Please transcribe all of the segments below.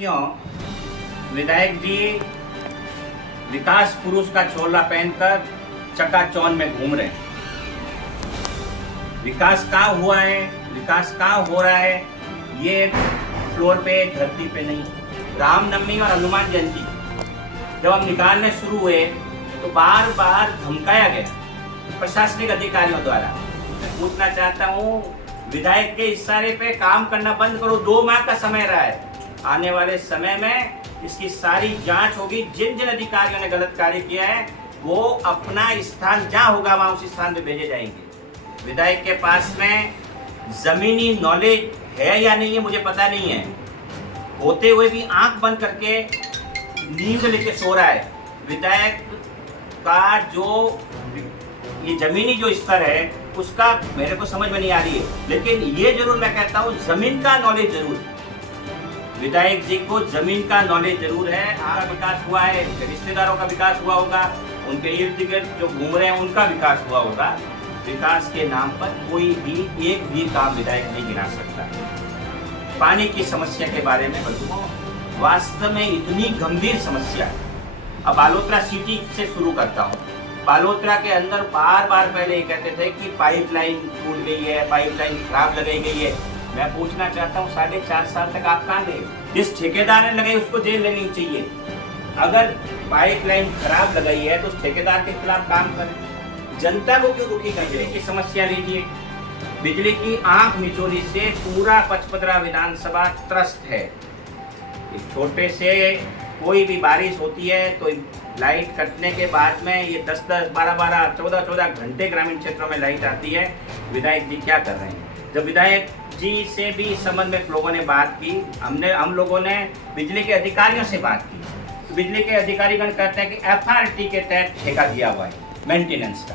साथियों, विधायक जी विकास पुरुष का चोला पहनकर चकाचौंध में घूम रहे हैं। विकास कहाँ हुआ है, विकास कहाँ हो रहा है, ये फ्लोर पे धरती पे नहीं। रामनवमी और हनुमान जयंती जब हम निकालने शुरू हुए तो बार बार धमकाया गया प्रशासनिक अधिकारियों द्वारा। मैं पूछना चाहता हूँ, विधायक के इशारे पे काम करना बंद करो। 2 माह का समय रहा है, आने वाले समय में इसकी सारी जांच होगी। जिन जिन अधिकारियों ने गलत कार्य किया है वो अपना स्थान जहां होगा वहां उस स्थान पे भेजे जाएंगे। विधायक के पास में जमीनी नॉलेज है या नहीं है मुझे पता नहीं है, होते हुए भी आंख बंद करके नींद लेके सो रहा है। विधायक का जो ये जमीनी जो स्तर है उसका मेरे को समझ में नहीं आ रही है, लेकिन ये जरूर मैं कहता हूँ जमीन का नॉलेज जरूर, विधायक जी को जमीन का नॉलेज जरूर है। आपका विकास हुआ है, रिश्तेदारों का विकास हुआ होगा, उनके इर्द गिर्द जो घूम रहे हैं उनका विकास हुआ होगा। विकास के नाम पर कोई भी एक भी काम विधायक नहीं गिना सकता। पानी की समस्या के बारे में बताऊं, वास्तव में इतनी गंभीर समस्या है। अब बालोतरा सिटी से शुरू करता हूँ। बालोतरा के अंदर बार बार पहले ये कहते थे कि पाइपलाइन टूट गई है, पाइपलाइन खराब लगाई गई है। मैं पूछना चाहता हूँ 4.5 साल तक आप कहाँ गए? जिस ठेकेदार ने लगाई उसको जेल लेनी चाहिए। अगर पाइपलाइन खराब लगाई है तो उस ठेकेदार के खिलाफ काम करें। जनता को क्यों दुखी कर रही है? की समस्या लीजिए, बिजली की आंख मिचोली से पूरा पचपदरा विधानसभा त्रस्त है। एक छोटे से कोई भी बारिश होती है तो लाइट कटने के बाद में ये 10-10, 12-12, 14-14 घंटे ग्रामीण क्षेत्रों में लाइट आती है। विधायक जी क्या कर रहे हैं? जब विधायक जी से भी इस संबंध में लोगों ने बात की, हम लोगों ने बिजली के अधिकारियों से बात की, तो बिजली के अधिकारीगण कहते हैं कि FRT के तहत ठेका दिया हुआ है मेंटेनेंस का।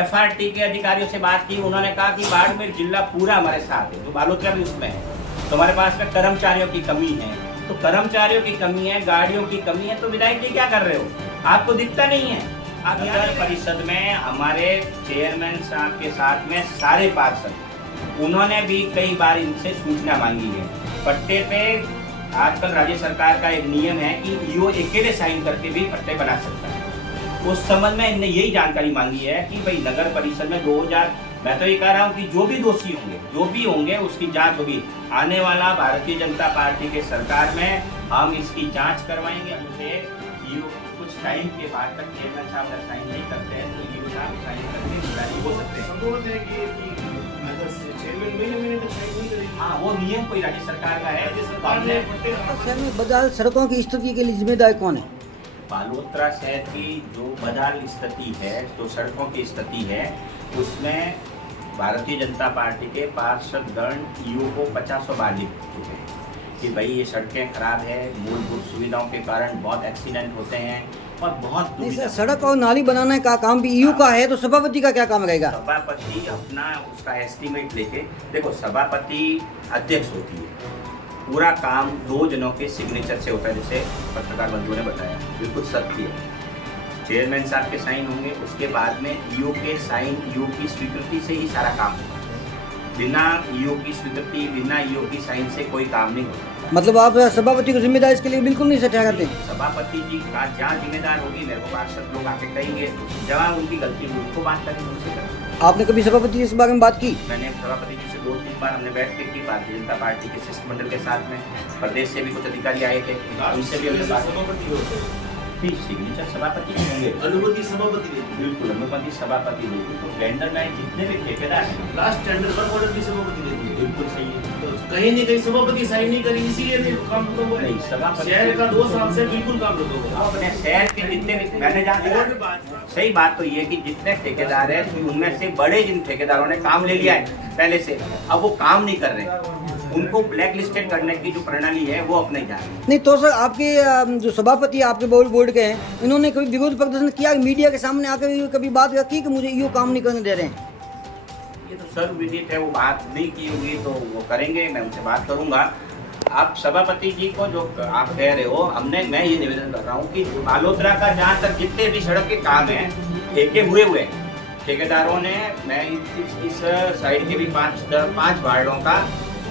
FRT के अधिकारियों से बात की, उन्होंने कहा कि बाड़मेर जिला पूरा हमारे साथ है, तो बालोतरा भी उसमें है। तो हमारे पास में कर्मचारियों की कमी है, तो कर्मचारियों की कमी है, गाड़ियों की कमी है, तो विधायक जी क्या कर रहे हो? आपको दिखता नहीं है? आप नगर परिषद में हमारे चेयरमैन साहब के साथ में सारे पार्षद, उन्होंने भी कई बार इनसे सूचना मांगी है। पट्टे पे आजकल राज्य सरकार का एक नियम है कि ईओ अकेले साइन करके भी पट्टे बना सकता है। उस संबंध में इनने यही जानकारी मांगी है कि भाई नगर परिषद में 2000, मैं तो ये कह रहा हूँ कि जो भी दोषी होंगे, जो भी होंगे उसकी जांच होगी। आने वाला भारतीय जनता पार्टी के सरकार में हम इसकी जांच करवाएंगे। हमसे ईओ कुछ टाइम के बाद तक चेयरमैन साहब अगर साइन नहीं करते हैं तो ईओ साहब साइन करके निगरानी हो सकते हैं। हाँ, वो नियम कोई राज्य सरकार का है। शहर में बदहाल सड़कों की स्थिति के लिए जिम्मेदार कौन है? बालोतरा शहर की जो बदहाल स्थिति है, जो सड़कों की स्थिति है, उसमें भारतीय जनता पार्टी के पार्षदगण ईओ को 50 बार लिख चुके हैं कि भाई ये सड़कें खराब है, मूलभूत सुविधाओं के कारण बहुत एक्सीडेंट होते हैं और बहुत सड़क और नाली बनाने का काम भी ईओ का है, तो सभापति का क्या काम रहेगा? सभापति अपना उसका एस्टीमेट लेके, देखो सभापति अध्यक्ष होती है, पूरा काम 2 जनों के सिग्नेचर से होता है, जैसे पत्रकार बंधुओं ने बताया, बिल्कुल सत्य है। चेयरमैन साहब के साइन होंगे, उसके बाद में ईओ के साइन, ईओ की स्वीकृति से ही सारा काम होगा। बिना ईओ की स्वीकृति, बिना ईओ की साइन से कोई काम नहीं होता। मतलब आप सभापति को जिम्मेदार इसके लिए बिल्कुल नहीं सत्या करते? सभापति जी का जहाँ जिम्मेदार होगी, मेरे को पार्षद लोग आके कहेंगे, जहाँ उनकी गलती होगी उनको बात करेंगे, उनसे करेंगे। आपने कभी सभापति इस बारे में बात की? मैंने सभापति जी से 2-3 बार हमने बैठ के की, भारतीय जनता पार्टी के शिष्टमंडल के साथ में, प्रदेश से भी कुछ अधिकारी आए थे, उनसे भी हमने बात की। सिग्नेचर सभापति होंगे, अनुमति सभापति देगी। बिल्कुल अनुमति सभापति देगी। तो टेंडर में जितने भी ठेकेदार हैं, लास्ट टेंडर पर ऑर्डर भी सभापति देती है। बिल्कुल सही है। तो कहीं नहीं कहीं सभापति साइन नहीं करी, इसीलिए नहीं काम रुका हुआ है। नहीं, सभापति शहर का 2 साल से बिल्कुल काम रुका हुआ है। अपने शहर के जितने भी मैंने जाना, सही बात तो ये कि जितने ठेकेदार है उनमें से बड़े जिन ठेकेदारों ने काम ले लिया है पहले से, अब वो काम नहीं कर रहे, उनको ब्लैक लिस्टेड करने की जो प्रणाली है वो अपने जा रही है। नहीं तो सर, आपके जो सभापति आपके बोर्ड के हैं, इन्होंने कभी विरोध प्रदर्शन किया, मीडिया के सामने आकर कभी बात की कि मुझे ईओ काम नहीं करने दे रहे हैं? ये तो सर्वविदित है, वो बात नहीं की होगी तो वो करेंगे, मैं उनसे बात करूंगा। आप सभापति जी को जो आप कह रहे हो, मैं ये निवेदन कर रहा हूँ कि बालोतरा का जहाँ तक जितने भी सड़क के काम है ठेके हुए ठेकेदारों ने, मैं इस साइड के भी 5 वार्डों का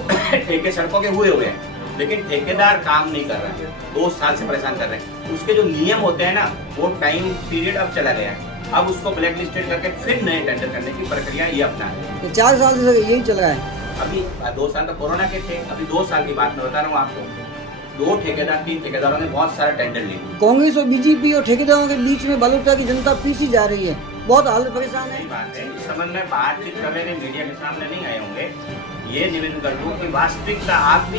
ठेके सड़कों के हुए हैं। लेकिन ठेकेदार काम नहीं कर रहा है, 2 साल से परेशान कर रहे हैं। उसके जो नियम होते हैं ना, वो टाइम पीरियड अब चला गया है। अब उसको ब्लैक लिस्टेड करके फिर नए टेंडर करने की प्रक्रिया ये अपना है। तो 4 साल से यही चल रहा है। अभी 2 साल तो कोरोना के थे, अभी 2 साल की बात मैं बता रहा हूँ आपको। 2 ठेकेदार 3 ठेकेदारों ने बहुत सारा टेंडर ले लिया। कांग्रेस और बीजेपी और ठेकेदारों के बीच में बालोतरा की जनता पीसी जा रही है, बहुत हालत परेशान है। सही बात है, इस संबंध में बातचीत कर रहे थे, मीडिया के सामने नहीं आए होंगे। ये निवेदन कर दूं कि वास्तविकता आप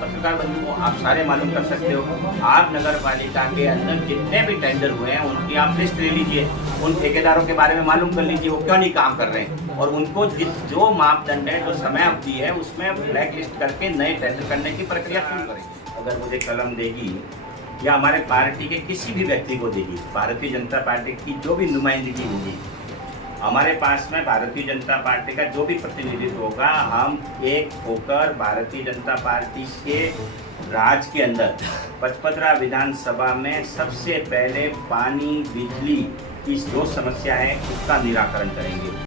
पत्रकार बंधु को आप सारे मालूम कर सकते हो। आप नगर पालिका के अंदर जितने भी टेंडर हुए हैं उनकी आप लिस्ट ले लीजिए, उन ठेकेदारों के बारे में मालूम कर लीजिए वो क्यों नहीं काम कर रहे हैं, और उनको जो मापदंड है, जो समय अवधि है, उसमें ब्लैक लिस्ट करके नए टेंडर करने की प्रक्रिया शुरू करें। अगर मुझे कलम देगी या हमारे पार्टी के किसी भी व्यक्ति को देगी, भारतीय जनता पार्टी की जो भी नुमाइंदगी होगी, हमारे पास में भारतीय जनता पार्टी का जो भी प्रतिनिधित्व होगा, हम एक होकर भारतीय जनता पार्टी के राज के अंदर 55 विधानसभा में सबसे पहले पानी बिजली की जो समस्या है उसका निराकरण करेंगे।